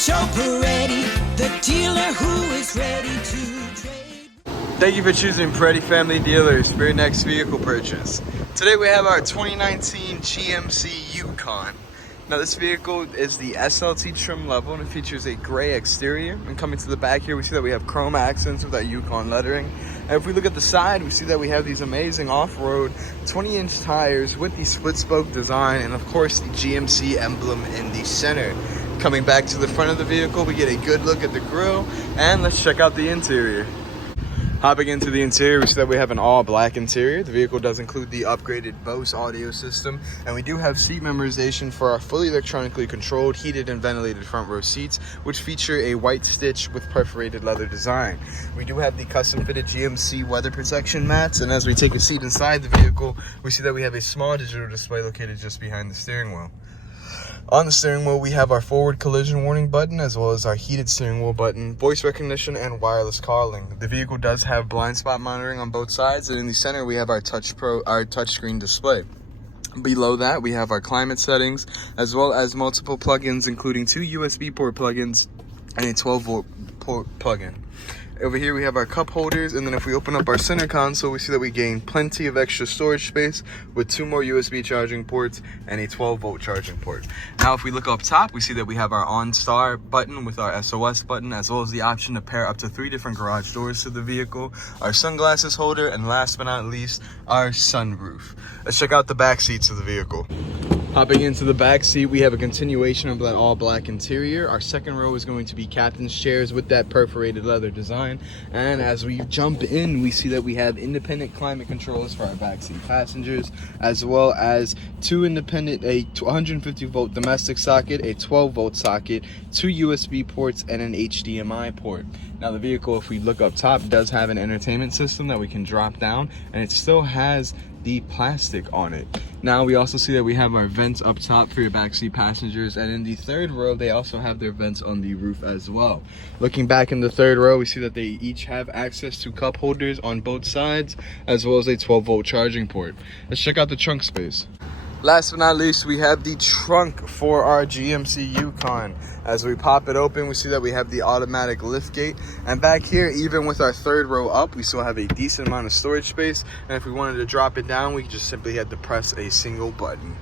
Joe Peretti, the dealer who is ready to trade. Thank you for choosing Peretti Family Dealers for your next vehicle purchase. Today we have our 2019 GMC Yukon. Now this vehicle is the SLT trim level and it features a gray exterior. And coming to the back here, we see that we have chrome accents with that Yukon lettering. And if we look at the side, we see that we have these amazing off-road 20-inch tires with the split spoke design and of course the GMC emblem in the center. Coming back to the front of the vehicle, we get a good look at the grille and let's check out the interior. Hopping into the interior, we see that we have an all-black interior. The vehicle does include the upgraded Bose audio system, and we do have seat memorization for our fully electronically controlled, heated and ventilated front row seats, which feature a white stitch with perforated leather design. We do have the custom-fitted GMC weather protection mats, and as we take a seat inside the vehicle, we see that we have a small digital display located just behind the steering wheel. On the steering wheel, we have our forward collision warning button, as well as our heated steering wheel button, voice recognition, and wireless calling. The vehicle does have blind spot monitoring on both sides, and in the center, we have our touchscreen display. Below that, we have our climate settings, as well as multiple plugins, including 2 USB port plugins and a 12-volt port plug-in. Over here we have our cup holders, and then if we open up our center console, we see that we gain plenty of extra storage space with 2 more USB charging ports and a 12-volt charging port. Now if we look up top, we see that we have our OnStar button with our SOS button, as well as the option to pair up to 3 different garage doors to the vehicle, our sunglasses holder, and last but not least, our sunroof. Let's check out the back seats of the vehicle. Hopping into the back seat, we have a continuation of that all-black interior. Our second row is going to be captain's chairs with that perforated leather design. And as we jump in, we see that we have independent climate controls for our backseat passengers, as well as 2 independent, a 150-volt domestic socket, a 12-volt socket, 2 USB ports, and an HDMI port. Now the vehicle, if we look up top, does have an entertainment system that we can drop down, and it still has the plastic on it. Now we also see that we have our vents up top for your backseat passengers, and in the third row they also have their vents on the roof as well. Looking back in the third row, we see that they each have access to cup holders on both sides, as well as a 12-volt charging port. Let's check out the trunk space. Last but not least, we have the trunk for our GMC Yukon. As we pop it open, we see that we have the automatic lift gate. And back here, even with our third row up, we still have a decent amount of storage space. And if we wanted to drop it down, we just simply had to press a single button.